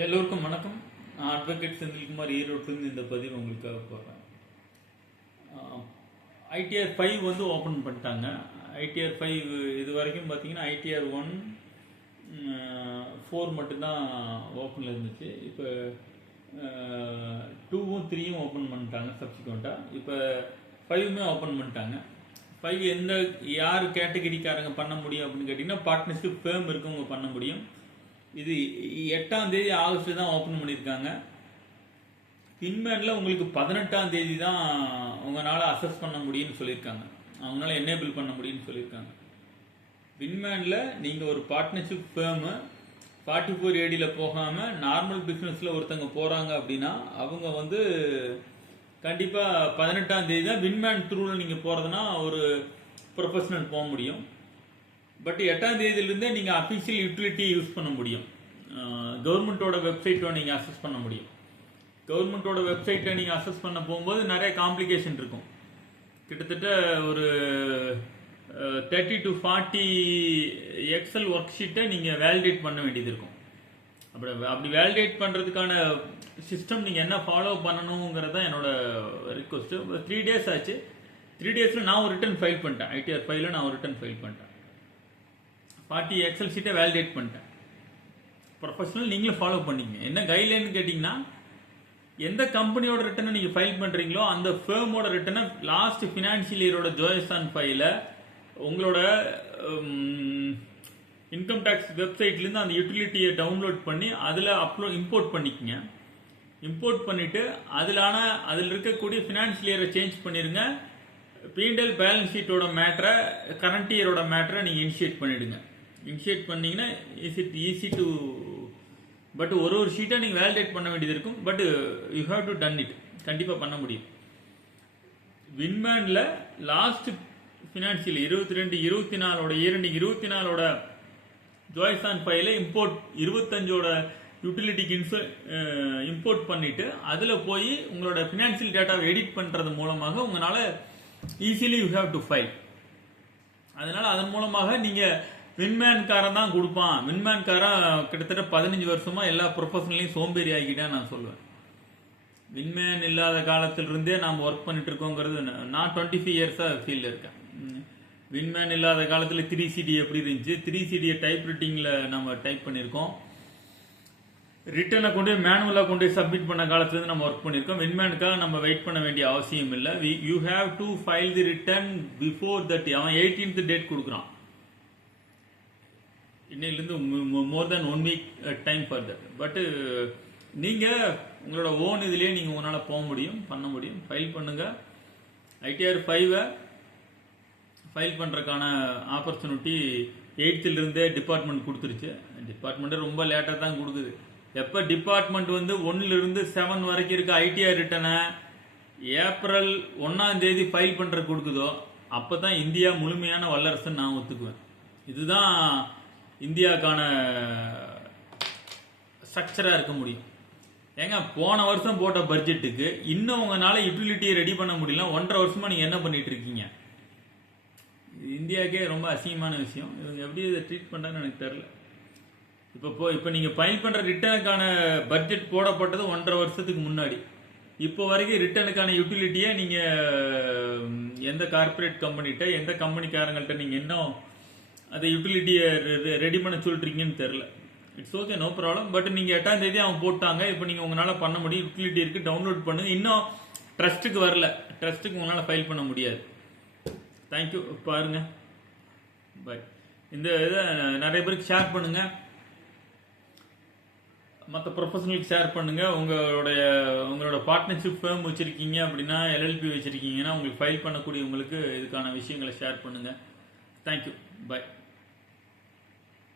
எல்லோருக்கும் வணக்கம். நான் அட்வொகேட் செந்தில்குமார் ஈரோட்டிலிருந்து இந்த பதிவு உங்களுக்காக போகிறேன். ஐடிஆர் 5 வந்து ஓப்பன் பண்ணிட்டாங்க. ஐடிஆர் 5 இது வரைக்கும் பார்த்தீங்கன்னா ஐடிஆர் 1 4 மட்டும்தான் ஓப்பனில் இருந்துச்சு. இப்போ 2ம் 3யும் ஓப்பன் பண்ணிட்டாங்க. சப்சிக்வெண்ட்டாக இப்போ 5மே ஓப்பன் பண்ணிட்டாங்க. 5 யார் கேட்டகரிக்காரங்க பண்ண முடியும் அப்படின்னு கேட்டிங்கன்னா பார்ட்னர்ஷிப் ஃபேம் இருக்கவங்க பண்ண முடியும். இது 8ஆம் தேதி ஆகஸ்ட் தான் ஓப்பன் பண்ணியிருக்காங்க. பின்மேனில் உங்களுக்கு 18ஆம் தேதி தான் உங்களால் அசஸ் பண்ண முடியும்னு சொல்லியிருக்காங்க. அவங்களால எனேபிள் பண்ண முடியும்னு சொல்லியிருக்காங்க. பின்மேனில் நீங்கள் ஒரு பார்ட்னர்ஷிப் ஃபேமு 44 ADயில் போகாமல் நார்மல் பிஸ்னஸில் ஒருத்தங்க போகிறாங்க அப்படின்னா அவங்க வந்து கண்டிப்பாக 18ஆம் தேதி தான் வின்மேன் த்ரூவில் நீங்கள் போகிறதுனா ஒரு ப்ரொஃபஷனல் போக முடியும். பட் 8ஆம் தேதியிலிருந்தே நீங்கள் அஃபிஷியல் யூட்டிலிட்டி யூஸ் பண்ண முடியும். கவர்மெண்ட்டோட வெப்சைட்டை நீங்கள் அக்சஸ் பண்ண முடியும். கவர்மெண்ட்டோட வெப்சைட்டை நீங்கள் அக்சஸ் பண்ண போகும்போது நிறைய காம்ப்ளிகேஷன் இருக்கும். கிட்டத்தட்ட ஒரு 30 to 40 எக்ஸல் ஒர்க் ஷீட்டை நீங்கள் வேலிடேட் பண்ண வேண்டியது இருக்கும். அப்படி வேலிடேட் பண்ணுறதுக்கான சிஸ்டம் நீங்கள் என்ன ஃபாலோ பண்ணணுங்கிறது தான் என்னோட ரிக்வஸ்ட்டு. 3 days ஆச்சு. 3 daysல நான் ஒரு ரிட்டர்ன் ஃபைல் பண்ணிட்டேன். ஐடிஆர் 5ல் நான் ஒரு ரிட்டர்ன் ஃபைல் பண்ணிட்டேன். 40 எக்ஸல் ஷீட்டை வேலிடேட் பண்ணிட்டேன். ப்ரொஃபஷனல் நீங்களும் ஃபாலோ பண்ணிக்கங்க. என்ன கைட்லைன் கேட்டிங்கன்னா, எந்த கம்பெனியோட ரிட்டர்னை நீங்கள் ஃபைல் பண்ணுறீங்களோ அந்த ஃபேமோட ரிட்டர்னை லாஸ்ட் ஃபினான்ஷியல் இயரோட ஜோயசான் ஃபைலை உங்களோட இன்கம் டேக்ஸ் வெப்சைட்லேருந்து அந்த யூட்டிலிட்டியை டவுன்லோட் பண்ணி அதில் இம்போர்ட் பண்ணிக்கங்க. இம்போர்ட் பண்ணிவிட்டு அதில் இருக்கக்கூடிய ஃபினான்ஷியல் இயரை சேஞ்ச் பண்ணிடுங்க. P&L பேலன்ஸ் ஷீட்டோட மேட்டரை கரண்ட் இயரோட மேட்டரை நீங்கள் இனிஷியேட் பண்ணிவிடுங்க. இனிஷியேட் பண்ணிங்கன்னா ஈஸி டு பட் ஒரு ஷீட்டை நீங்கள் வேலிடேட் பண்ண வேண்டியது இருக்கும். But you have to done it. கண்டிப்பாக பண்ண முடியும். வின்மேனில் லாஸ்ட் ஃபினான்ஷியல் 22-24 24ஓட ஜோய்சான் ஃபைலை இம்போர்ட் 25ஓட யூட்டிலிட்டிக்கு இம்போர்ட் பண்ணிவிட்டு அதில் போய் உங்களோட ஃபினான்ஷியல் டேட்டாவை எடிட் பண்ணுறது மூலமாக உங்களால் easily you have to file. அதனால அதன் மூலமாக நீங்கள் வின்மேன்காரன் தான் கொடுப்பான். வின்மேன்காரன் கிட்டத்தட்ட 15 வருஷமா எல்லா ப்ரொஃபஷனலையும் சோம்பேறி ஆகிக்கிட்டேன் நான் சொல்லுவேன். வின்மேன் இல்லாத காலத்திலிருந்தே நாம் ஒர்க் பண்ணிட்டு இருக்கோங்கிறது நான் 25 இயர்ஸாக ஃபீல்டில் இருக்கேன். வின்மேன் இல்லாத காலத்தில் 3CD எப்படி இருந்துச்சு, 3CD டைப் ரைட்டிங்கில் நம்ம டைப் பண்ணியிருக்கோம். ரிட்டனை கொண்டு மேனுவலாக கொண்டு சப்மிட் பண்ண காலத்துலேருந்து நம்ம ஒர்க் பண்ணியிருக்கோம். வின்மேனுக்காக நம்ம வெயிட் பண்ண வேண்டிய அவசியம் இல்லை. You have to file the return before that. அவன் 18th டேட் கொடுக்குறான். இன்னையிலேருந்து மோர் தேன் 1 week டைம் ஃபார் தட். பட்டு நீங்கள் உங்களோட ஓன் இதுலேயே நீங்கள் உங்களால் போக முடியும், பண்ண முடியும். ஃபைல் பண்ணுங்கள். ஐடிஆர் 5 ஃபைல் பண்ணுறதுக்கான ஆப்பர்ச்சுனிட்டி 8th டிபார்ட்மெண்ட் கொடுத்துருச்சு. டிபார்ட்மெண்ட்டே ரொம்ப லேட்டாக தான் கொடுக்குது. எப்போ டிபார்ட்மெண்ட் வந்து 1 to 7 வரைக்கும் இருக்க ஐடிஆர் ரிட்டனை ஏப்ரல் 1ஆம் தேதி ஃபைல் பண்ணுற கொடுக்குதோ அப்போ தான் இந்தியா முழுமையான வல்லரசுன்னு நான் ஒத்துக்குவேன். இதுதான் இந்தியாவுக்கான ஸ்ட்ரக்சராக இருக்க முடியும். ஏங்க போன வருஷம் போட்ட பட்ஜெட்டுக்கு இன்னும் உங்களால் யூட்டிலிட்டியை ரெடி பண்ண முடியல. 1.5 வருஷமா நீங்கள் என்ன பண்ணிட்டு இருக்கீங்க? இந்தியாவுக்கே ரொம்ப அசிங்கமான விஷயம். இவங்க எப்படி இதை ட்ரீட் பண்ணுறாங்கன்னு எனக்கு தெரில. இப்போ நீங்கள் ஃபைல் பண்ணுற ரிட்டனுக்கான பட்ஜெட் போடப்பட்டது 1.5 வருஷத்துக்கு முன்னாடி. இப்போ வரைக்கும் ரிட்டனுக்கான யூட்டிலிட்டியை நீங்கள் எந்த கார்பரேட் கம்பெனிகிட்ட எந்த கம்பெனிக்காரங்கள்ட்ட நீங்கள் இன்னும் அதை யூட்டிலிட்டியை ரெடி பண்ண சொல்கிறீங்கன்னு தெரில. It's okay, no problem. But நீங்கள் 8ஆம் தேதி அவங்க போட்டாங்க. இப்போ நீங்கள் உங்களால் பண்ண முடியும். யூட்டிலிட்டி இருக்குது, டவுன்லோட் பண்ணுங்கள். இன்னும் ட்ரஸ்ட்டுக்கு வரல. ட்ரஸ்ட்டுக்கு உங்களால் ஃபைல் பண்ண முடியாது. தேங்க்யூ. பாருங்கள். பாய். இந்த இதை நிறைய பேருக்கு ஷேர் பண்ணுங்கள். மற்ற ப்ரொஃபஷனலுக்கு ஷேர் பண்ணுங்கள். உங்களோட பார்ட்னர்ஷிப் ஃபேம் வச்சுருக்கீங்க அப்படின்னா, LLP வச்சுருக்கீங்கன்னா உங்களுக்கு ஃபைல் பண்ணக்கூடிய உங்களுக்கு இதுக்கான விஷயங்களை ஷேர் பண்ணுங்கள். தேங்க்யூ. பாய்.